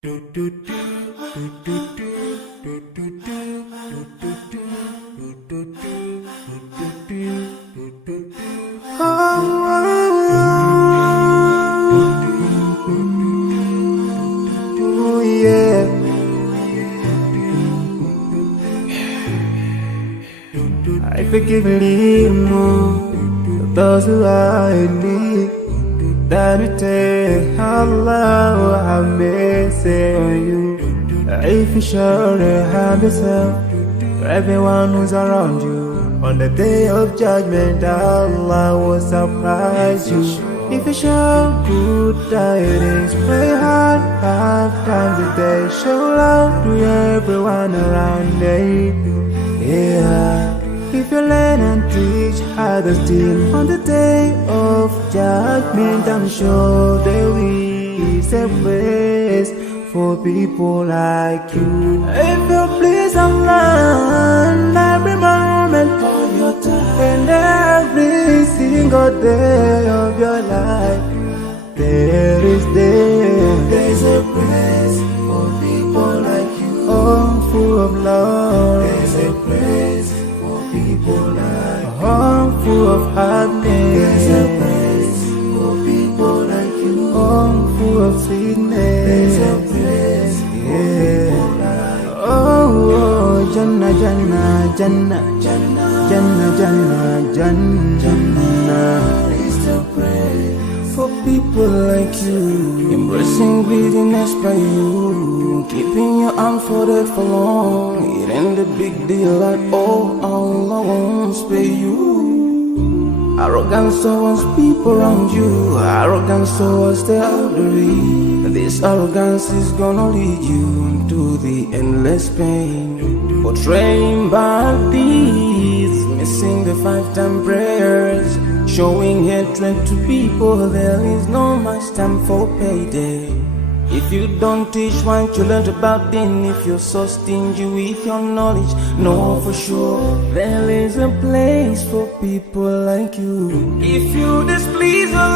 Oh yeah. I forgive those who are in need. That we take Allah have mercy on you. If you surely have yourself, for everyone who's around you, on the day of judgment, Allah will surprise you. If you show good tidings, pray hard 5 times a day. Show love to everyone around you. Yeah. If you learn and teach others still, on the day of judgment, I'm sure there is a place for people like you. If you please Allah, every moment of your time and every single day of your life, there's a place for people like you. Oh, full of love. There's a place for people like you. Oh, full of happiness. There's a place for people like you. Oh, full of sweetness. There's a place for people like you. Oh, Jannah, Jannah, Jannah, Jannah, Jannah, Jannah, Jannah. It's the place for people like you. Embracing greediness by you, keeping your arms folded for long. It ain't a big deal at all. Allah won't spare you. Arrogance towards people around you, arrogance towards the elderly. This arrogance is gonna lead you to the endless pain. Portraying bad deeds, missing the 5-time prayers, showing hatred to people. There is no much time for payday. If you don't teach what you learned about then, if you're so stingy with your knowledge, know for sure there is a place for people like you. If you displease Allah,